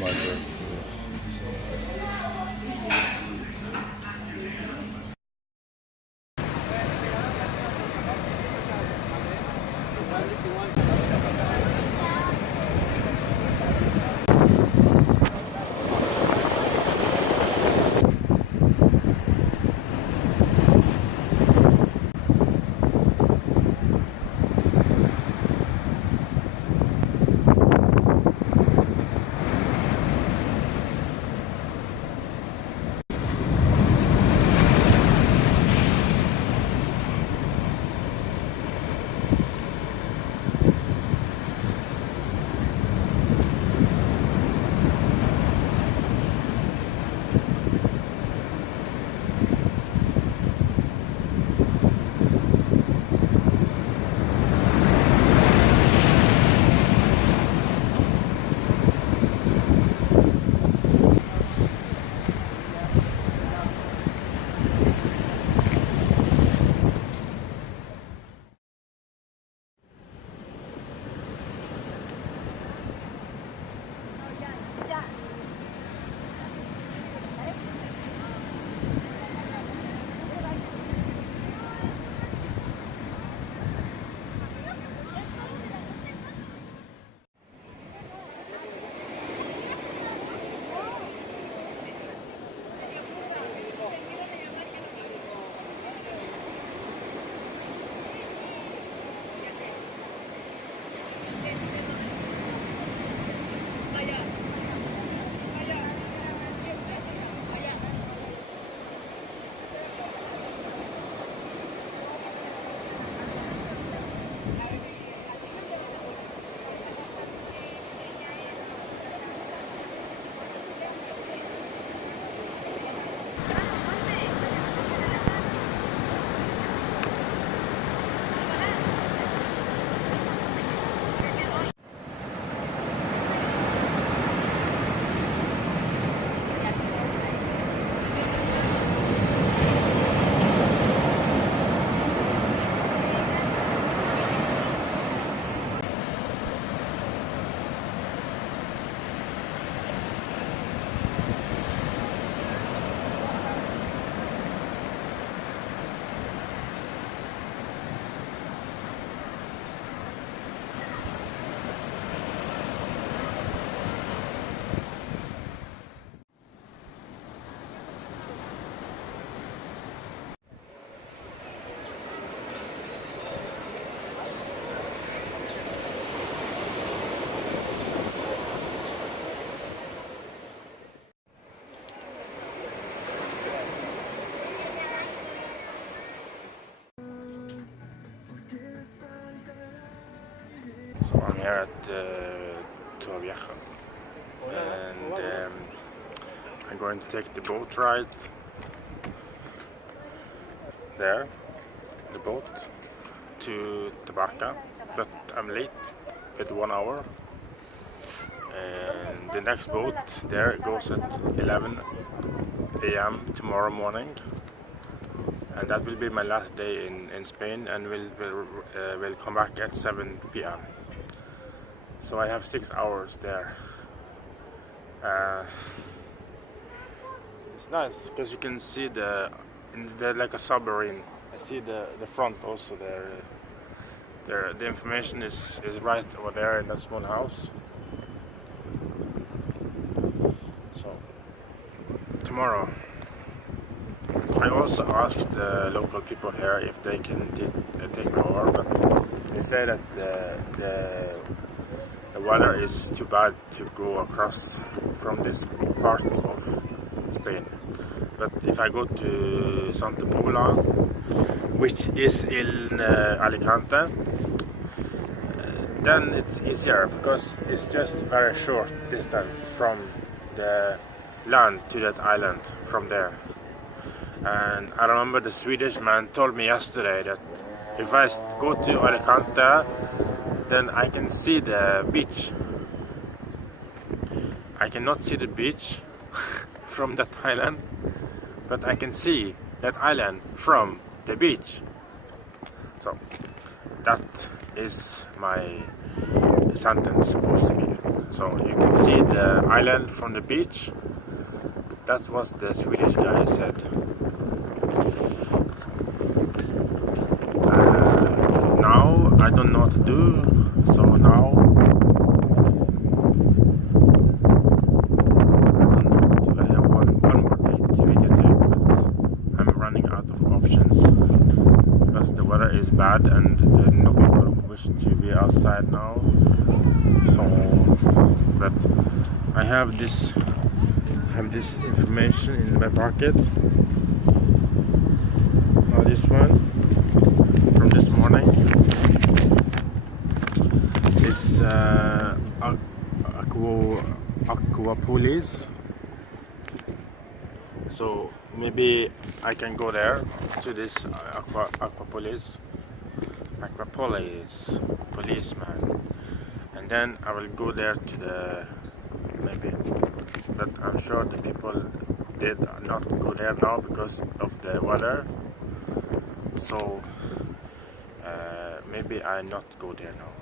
mother. So I'm here at Torrevieja, and I'm going to take the boat ride there, the boat to Tabaca, but I'm late with 1 hour, and the next boat there goes at 11 a.m. tomorrow morning, and that will be my last day in Spain, and will come back at 7 p.m. So I have 6 hours there. It's nice because you can see they're like a submarine. I see the front also there. The information is right over there in that small house. So tomorrow, I also asked the local people here if they can take me over, but they say that the weather is too bad to go across from this part of Spain. But if I go to Santa Pola, which is in Alicante, then it's easier because it's just very short distance from the land to that island from there. And I remember the Swedish man told me yesterday that if I go to Alicante, then I can see the beach. I cannot see the beach from that island, but I can see that island from the beach. So that is my sentence supposed to be. So you can see the island from the beach. That's what the Swedish guy said. Now I don't know what to do. So now I have one more day to videotape, but I'm running out of options because the weather is bad and nobody wish to be outside now. So, but I have this information in my pocket. Now this one from this morning is Aquapolis. So maybe I can go there to this Aquapolis policeman, and then I will go there to the maybe, but I'm sure the people did not go there now because of the weather. So maybe I not go there now.